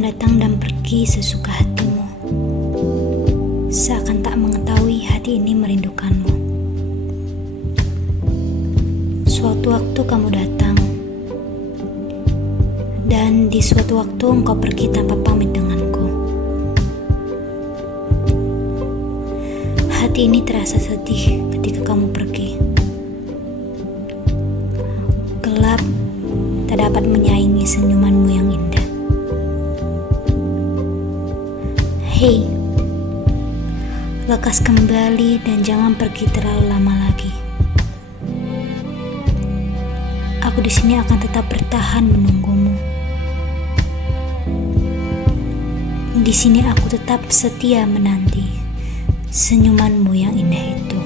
akan datang dan pergi sesuka hatimu. Seakan tak mengetahui hati ini merindukanmu. Suatu waktu kamu datang, dan di suatu waktu engkau pergi tanpa pamit denganku. Hati ini terasa sedih ketika kamu pergi. Gelap tak dapat menyaingi senyumanmu yang indah. Hei, lekas kembali dan jangan pergi terlalu lama lagi. Aku di sini akan tetap bertahan menunggumu. Di sini aku tetap setia menanti senyumanmu yang indah itu.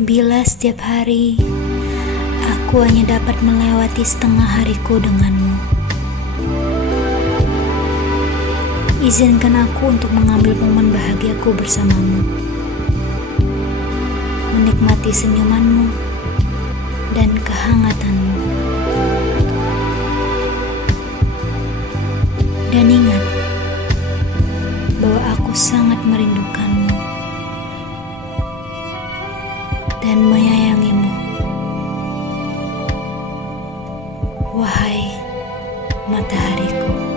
Bila setiap hari aku hanya dapat melewati setengah hariku denganmu, izinkan aku untuk mengambil momen bahagiaku bersamamu, menikmati senyumanmu dan kehangatanmu. Dan ingat bahwa aku sangat merindukanmu dan menyayangimu. Wahai matahariku.